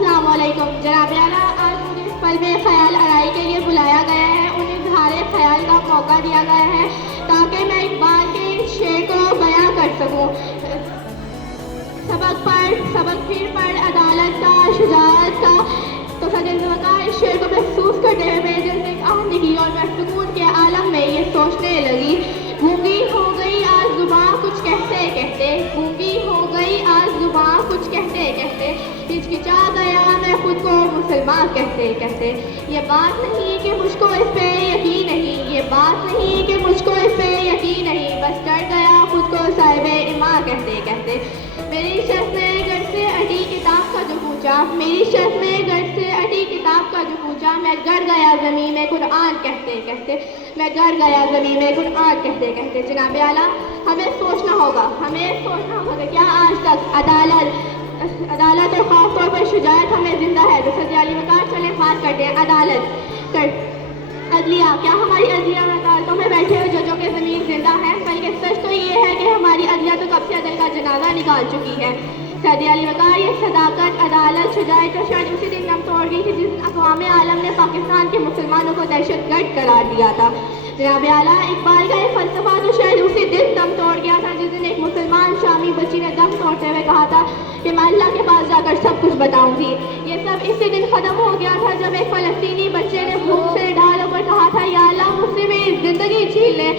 अस्सलाम वालेकुम। जनाब आला, आज मुझे इस पल में ख्याल आराई के लिए बुलाया गया है। उन्हें इज़हार ख्याल का मौका दिया गया है ताकि मैं इकबाल के शेर को बयां कर सकूं। सबक फिर पढ़ अदालत का, शुजाअत का, तो सजनका इस शेर को महसूस करते हुए मेरे दिल में आह निकली और मैं सुकून के आलम में ये सोचने लगी। गूंगी हो गई आज जुबां कुछ कहते कहते, गूंगी हो गई आज जुबां कुछ कहते कहते, हिचकिचा गया मैं खुद को मुसलमान कहते कहते। ये बात नहीं कि मुझको इस पे यकीन नहीं, ये बात नहीं कि मुझको इस पे यकीन नहीं, बस डर गया खुद को साहिबे ईमान कहते कहते। मेरी शर्त में घर से अटी किताब का जो पूछा, मेरी शर्त में घर से अटी किताब का जो पूछा, मैं गड़ गया ज़मीन में कुरान कहते कहते, मैं गड़ गया ज़मीन में कुरान कहते कहते। जनाब आला, हमें सोचना होगा कि क्या आज तक अदालत और ख़ास तौर पर शुजाअत हमें जिंदा है। तो सदी अली वकार चले बात करते हैं अदालत कर अदलिया। क्या हमारी अदलिया और अदालतों में बैठे हुए जजों के ज़मीन जिंदा है? बल्कि सच तो ये है कि हमारी अदलिया तो कब से अदल का जनाजा निकाल चुकी है। सदी अली वकार, ये सदाकत, अदालत, शुजाअत तो शायद उसी दिन दम तोड़ गई थी जिस दिन अक़वाम आलम ने पाकिस्तान के मुसलमानों को दहशतगर्द करार दिया था। जनाब आला, इकबाल का एक फ़लसफ़ा तो शायद उसी दिन दम तोड़ गया था जिस दिन एक मुसलमान शामी बच्ची ने दम तोड़ते हुए कहा था कि मैं अल्लाह के पास जाकर सब कुछ बताऊंगी। ये सब इसी दिन ख़त्म हो गया था जब एक फ़लस्तीनी बच्चे ने भूख से ढाल होकर कहा था, या अल्लाह मुझसे मेरी ज़िंदगी छीन ले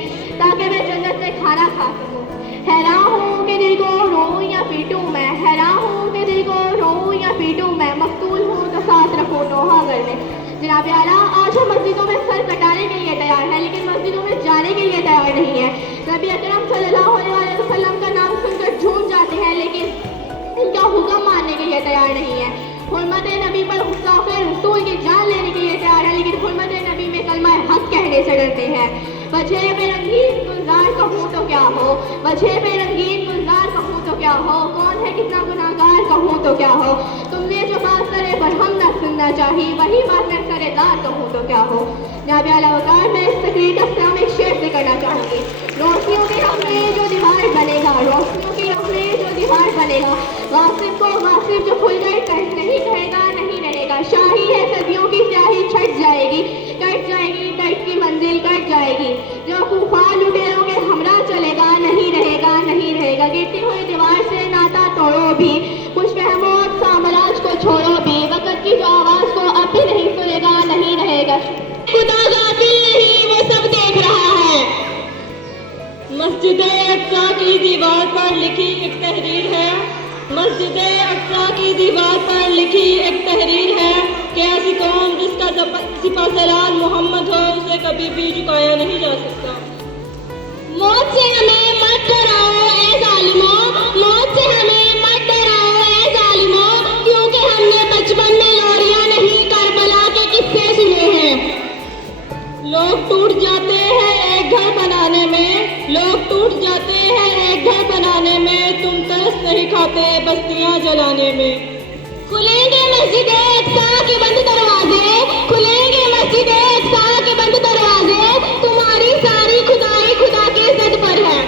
ताकि मैं जन्नत में खाना खा सकूँ। हैरान हूँ कि दिल को रोऊँ या पीटूँ मैं, हैरान हूँ कि दिल को रोऊँ या पीटूँ मैं, मकतूल हूँ तो साथ रखो नोहा घर में। जनाब आला, आज हम मस्जिदों में सर कटाने के लिए तैयार हैं लेकिन मस्जिदों में जाने के लिए तैयार नहीं है। नबी अकरम सल्लल्लाहु अलैहि वसल्लम का नाम सुनकर झूम जाते हैं लेकिन इनका हुक्म मानने के लिए तैयार नहीं है। हुर्मत नबी पर गुस्ताखे रसूल की जान लेने के लिए तैयार है लेकिन हुर्मत नबी में कलमा हक कहने से डरते हैं। वजह पे रंगीन गुलजार कहूँ तो क्या हो, वजह पे रंगीन गुलजार कहूँ तो क्या हो, कौन है कितना गुनाहगार कहूँ तो क्या हो, तुमने जो बात करे पर हम न सुनना चाहिए वही बात मैं सरेदार कहूँ तो क्या हो। जनाब आला वकार, मैं इस तकरीर का इस्तेमाल एक शेर से करना चाहूँगी। रोशनियों के रंग में जो दीवार बनेगा, रोशनियों के रंग में जो दीवार बनेगा, वासिफ को वासिफ जो खुल गए नहीं कहेगा नहीं रहेगा। शाही है सदियों की स्याही छट जाएगी, कट जाएगी दर्द की मंजिल कट जाएगी। जो खूंखार लुटेरों के हमरा चलेगा नहीं रहेगा नहीं रहेगा। गिरती हुई दीवार से नाता तोड़ो भी, कुछ फहमो साम्राज्य को छोड़ो भी, वक़्त की जो आवाज़ को अब भी नहीं सुनेगा नहीं रहेगा। खुदा गाफिल नहीं, वो सब देख रहा है। मस्जिद अक्सा की दीवार पर लिखी एक तहरीर है, मस्जिद अक्सा की दीवार पर लिखी एक तहरीर है कि ऐसी कौम जिसका सिपहसालार मोहम्मद हो उसे कभी भी झुकाया नहीं जा सकता। मौत से हमें मत डराओ ए जालिमों, मौत से हमें मत डराओ ए जालिमों, क्योंकि हमने बचपन में लोरियां नहीं करबला के किस्से सुने हैं। लोग टूट जाते हैं एक घर बनाने में, लोग टूट जाते हैं एक घर बनाने में, तुम तरस नहीं खाते बस्तियां जलाने में। खुलेंगे मस्जिद अक्सा के बंद दरवाजे, खुलेंगे मस्जिद अक्सा के बंद दरवाजे, तुम्हारी सारी खुदाई खुदा के सद पर है।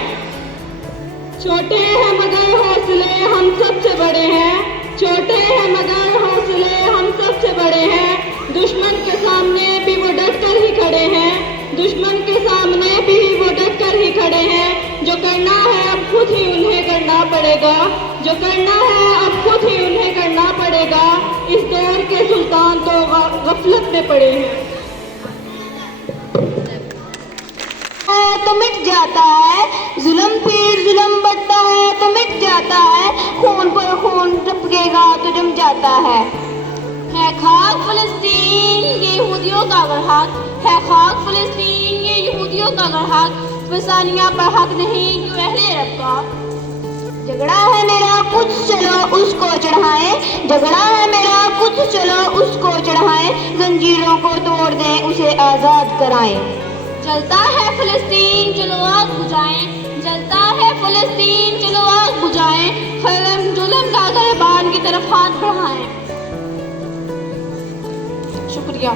छोटे हैं मगर हौसले हम सबसे बड़े हैं, छोटे हैं मगर हौसले हम सबसे बड़े हैं, दुश्मन के सामने भी वो डट कर ही खड़े हैं, दुश्मन के सामने भी वो डट कर ही खड़े हैं। जो करना है अब खुद ही उन्हें करना पड़ेगा, जो करना है अब खुद ही उन्हें करना पड़ेगा। इस दौर के सुल्तान तो गफलत में पड़े हैं। तो मिट जाता है जुल्म, फिर जुल्म बढ़ता है तो मिट जाता है, खून पर खून टपकेगा तो जम जाता है खाक फलस्तीन ये यहूदियों का गढ़, है खाक फलस्तीन ये यहूदियों का गढ़, फसानियाँ पर हक नहीं क्यों अहले रब का। झगड़ा है मेरा कुछ चलो उसको चढ़ाएं, झगड़ा है मेरा कुछ चलो उसको चढ़ाएं, जंजीरों को तोड़ दें उसे आज़ाद कराएं। जलता है फलस्तीन चलो आग बुझाएं, जलता है फलस्तीन चलो आग बुझाएं, जुल्म का गर्बान की तरफ हाथ बढ़ाएं। शुक्रिया।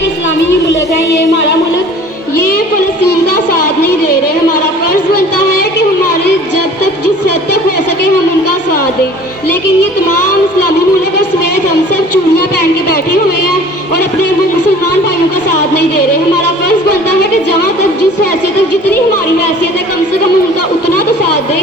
एक इस्लामी ही मुल्क है ये हमारा मुल्क, ये फ़लस्तीन का साथ नहीं दे रहे। हमारा फ़र्ज़ बनता है कि हमारे जब तक जिस हद तक हो सके हम उनका साथ दें, लेकिन ये तमाम इस्लामी मुल्क और समेत हम सब चूड़ियाँ पहन के बैठे हुए हैं और अपने वो मुसलमान भाइयों का साथ नहीं दे रहे। हमारा फ़र्ज़ बनता है कि जहाँ तक जिस हैसियत तक जितनी हमारी हैसियत है कम से कम उनका उतना तो साथ दें।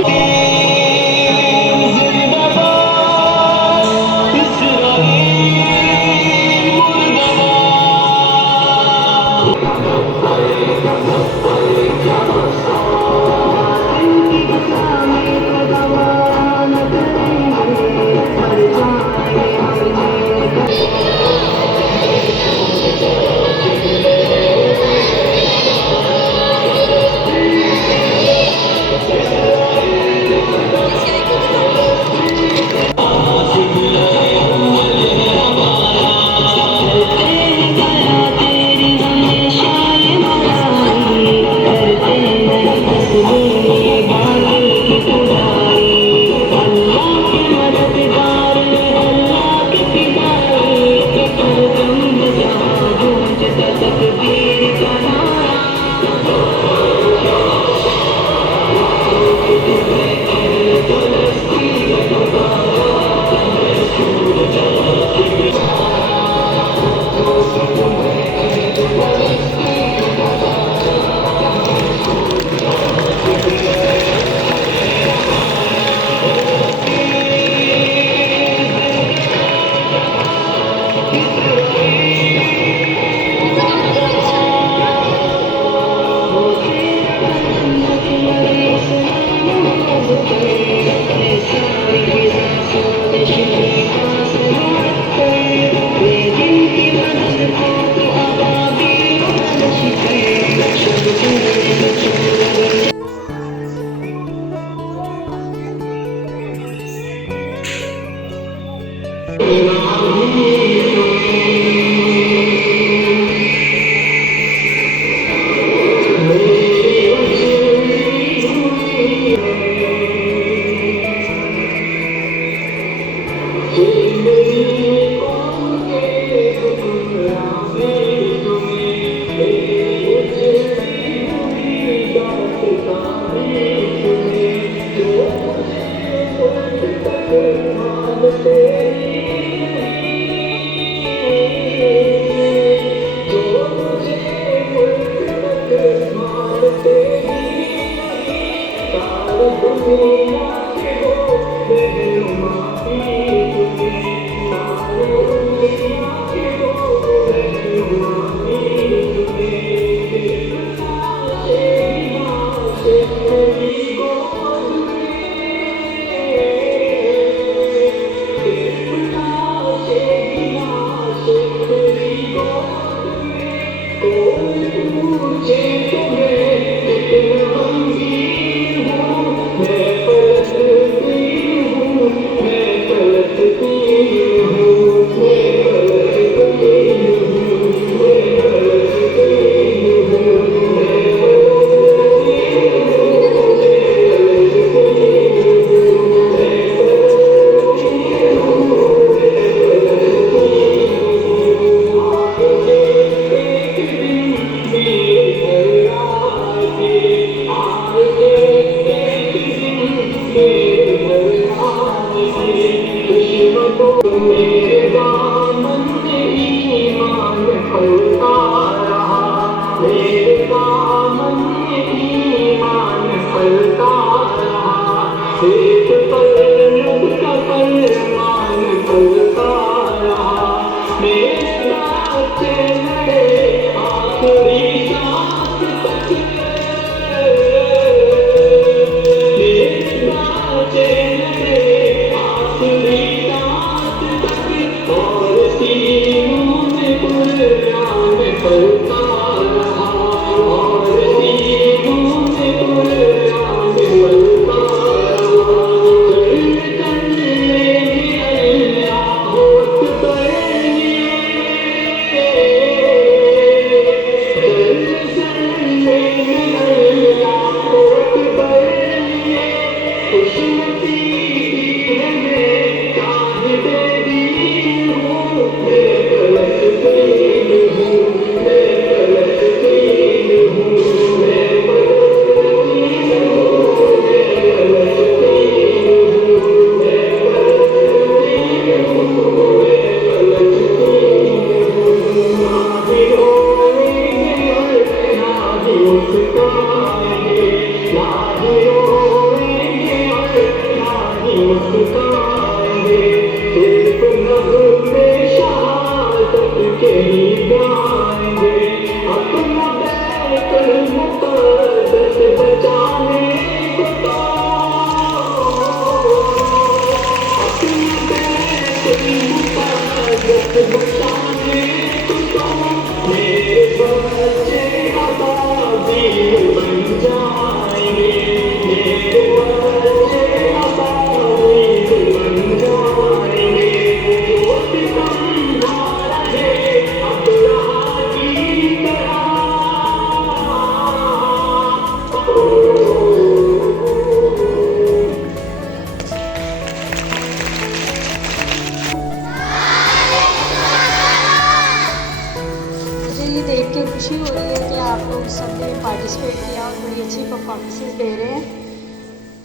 देख के खुशी हो रही है कि आप लोग सब ने पार्टिसिपेट किया और बड़ी अच्छी परफॉर्मेंसेस दे रहे हैं।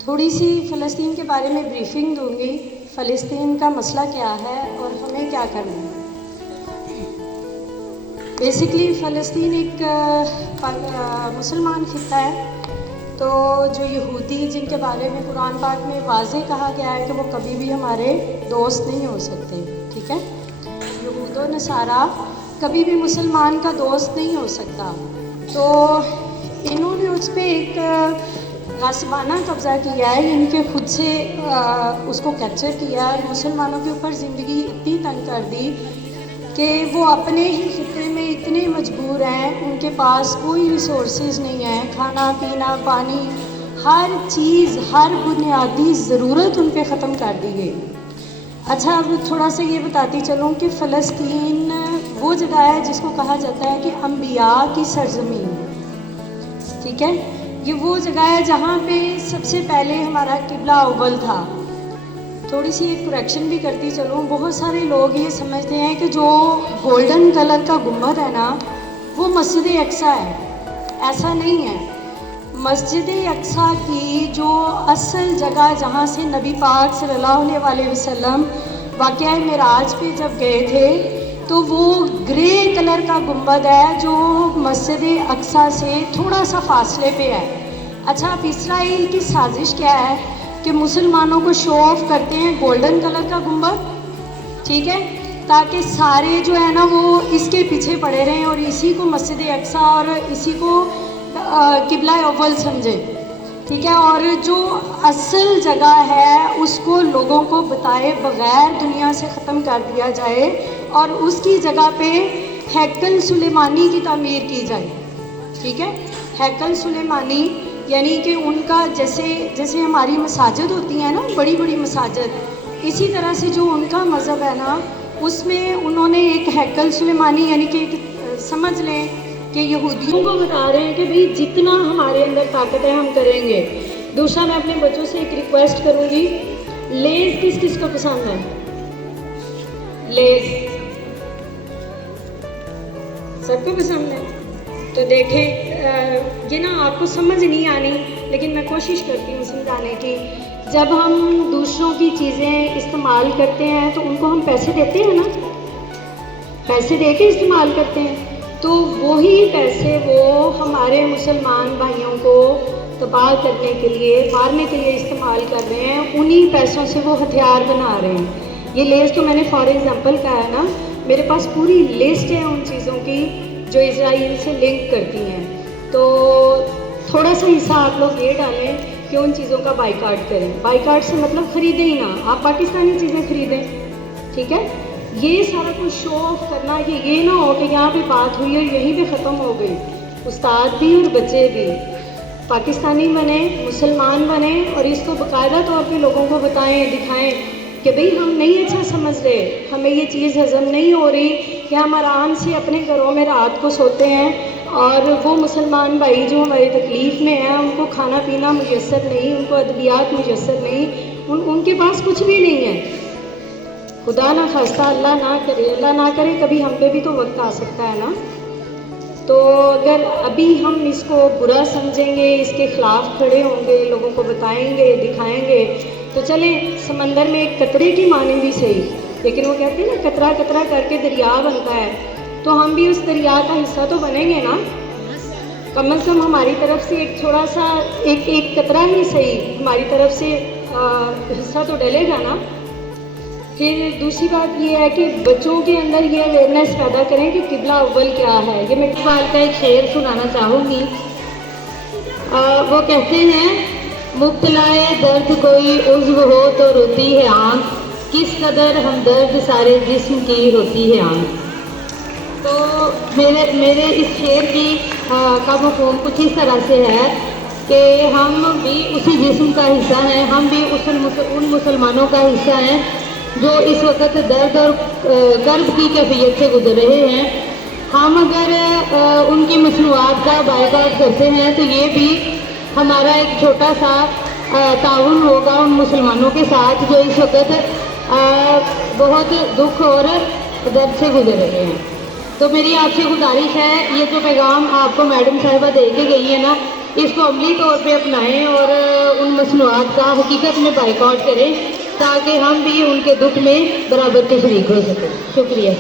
थोड़ी सी फ़लस्तीन के बारे में ब्रीफिंग दूंगी, फ़लस्तीन का मसला क्या है और हमें क्या करना है। बेसिकली फ़लस्तीन एक मुसलमान खित्ता है, तो जो यहूदी जिनके बारे में कुरान पाक में वाज़ेह कहा गया है कि वो कभी भी हमारे दोस्त नहीं हो सकते, ठीक है। यहूद व नसारा कभी भी मुसलमान का दोस्त नहीं हो सकता। तो इन्होंने उस पर एक गासिबाना कब्ज़ा किया है, इनके खुद से उसको कैप्चर किया है। मुसलमानों के ऊपर ज़िंदगी इतनी तंग कर दी कि वो अपने ही खित्ते में इतने मजबूर हैं, उनके पास कोई रिसोर्सेज नहीं है, खाना पीना पानी हर चीज़, हर बुनियादी ज़रूरत उन पर ख़त्म कर दी गई। अच्छा, अब थोड़ा सा ये बताती चलूँ कि फ़लस्तीन वो जगह है जिसको कहा जाता है कि अंबिया की सरज़मीन, ठीक है। ये वो जगह है जहाँ पे सबसे पहले हमारा किबला अव्वल था। थोड़ी सी एक करेक्शन भी करती चलूँ, बहुत सारे लोग ये समझते हैं कि जो गोल्डन कलर का गुम्बद है ना वो मस्जिद अक्सा है। ऐसा नहीं है। मस्जिद अक्सा की जो असल जगह जहाँ से नबी पाक सल्लल्लाहु अलैहि वसल्लम वाक़या मेराज पे जब गए थे, तो वो ग्रे कलर का गुंबद है जो मस्जिद अक्सा से थोड़ा सा फासले पे है। अच्छा, अब इसराइल की साजिश क्या है कि मुसलमानों को शो ऑफ करते हैं गोल्डन कलर का गुंबद, ठीक है, ताकि सारे जो है ना वो इसके पीछे पड़े रहें और इसी को मस्जिद अक्सा और इसी को किबला अव्वल समझे, ठीक है। और जो असल जगह है उसको लोगों को बताए बग़ैर दुनिया से ख़त्म कर दिया जाए और उसकी जगह पे हैकल सुलेमानी की तामीर की जाए, ठीक है। हैकल सुलेमानी यानी कि उनका जैसे हमारी मसाजिद होती हैं ना, बड़ी बड़ी मसाजिद, इसी तरह से जो उनका मज़हब है ना उसमें उन्होंने एक हैकल सुलेमानी यानी कि समझ लें कि यहूदियों को बता रहे हैं कि भाई जितना हमारे अंदर ताकत है हम करेंगे। दूसरा, मैं अपने बच्चों से एक रिक्वेस्ट करूँगी, लेज़ किस किस को पसंद है? लेज़ सबको पसंद है। तो देखें, ये ना आपको समझ नहीं आनी, लेकिन मैं कोशिश करती हूँ समझाने की। जब हम दूसरों की चीज़ें इस्तेमाल करते हैं तो उनको हम पैसे देते हैं ना, पैसे दे के इस्तेमाल करते हैं, तो वही पैसे वो हमारे मुसलमान भाइयों को तबाह करने के लिए, मारने के लिए इस्तेमाल कर रहे हैं। उन्हीं पैसों से वो हथियार बना रहे हैं। ये लिस्ट तो मैंने फॉर एग्जांपल कहा है ना, मेरे पास पूरी लिस्ट है उन चीज़ों की जो इजराइल से लिंक करती हैं। तो थोड़ा सा हिस्सा आप लोग ये डालें कि उन चीज़ों का बाइकाट करें। बाइकाट से मतलब ख़रीदें ही ना, आप पाकिस्तानी चीज़ें ख़रीदें, ठीक है। ये सारा कुछ शो ऑफ करना, ये ना हो कि यहाँ पे बात हुई और यहीं पे ख़त्म हो गई। उस्ताद भी और बच्चे भी पाकिस्तानी बने, मुसलमान बने और इसको बाकायदा तौर पे लोगों को बताएं, दिखाएं कि भाई हम नहीं अच्छा समझ रहे, हमें ये चीज़ हज़म नहीं हो रही कि हम आराम से अपने घरों में रात को सोते हैं और वो मुसलमान भाई जो हमारी तकलीफ़ में हैं उनको खाना पीना मुयस्सर नहीं, उनको अद्वियात मुयस्सर नहीं, उनके पास कुछ भी नहीं है। खुदा ना खास्ता, अल्लाह ना करे कभी हम पे भी तो वक्त आ सकता है ना। तो अगर अभी हम इसको बुरा समझेंगे, इसके ख़िलाफ़ खड़े होंगे, लोगों को बताएंगे, दिखाएंगे, तो चले समंदर में एक कतरे की माने भी सही, लेकिन वो कहते हैं ना कतरा कतरा करके दरिया बनता है, तो हम भी उस दरिया का हिस्सा तो बनेंगे ना। कम से कम हमारी तरफ से एक थोड़ा सा एक कतरा ही सही हमारी तरफ से हिस्सा तो डलेगा ना। फिर दूसरी बात ये है कि बच्चों के अंदर ये अवेयरनेस पैदा करें कि किबला अव्वल क्या है। ये मैं इकबाल का एक शेर सुनाना चाहूँगी। वो कहते हैं, मुब्तलाए दर्द कोई उज़्व हो तो रोती है आँख, किस कदर हमदर्द सारे जिस्म की होती है आंख। तो मेरे इस शेर की का मफ़हूम कुछ इस तरह से है कि हम भी उसी जिस्म का हिस्सा हैं, हम भी उन मुसलमानों का हिस्सा हैं जो इस वक्त दर्द और कर्ब की कैफियत से गुजर रहे हैं। हम अगर उनकी मसनूआत का बायकॉट करते हैं तो ये भी हमारा एक छोटा सा ताउन होगा उन मुसलमानों के साथ जो इस वक्त बहुत दुख और दर्द से गुजर रहे हैं। तो मेरी आपसे गुजारिश है, ये जो पैगाम आपको मैडम साहिबा दे के गई है ना, इसको अमली तौर पे अपनाएं और उन मसनूआत का हकीकत में बायकॉट करें ताकि हम भी उनके दुख में बराबर के शरीक हो सकें। शुक्रिया।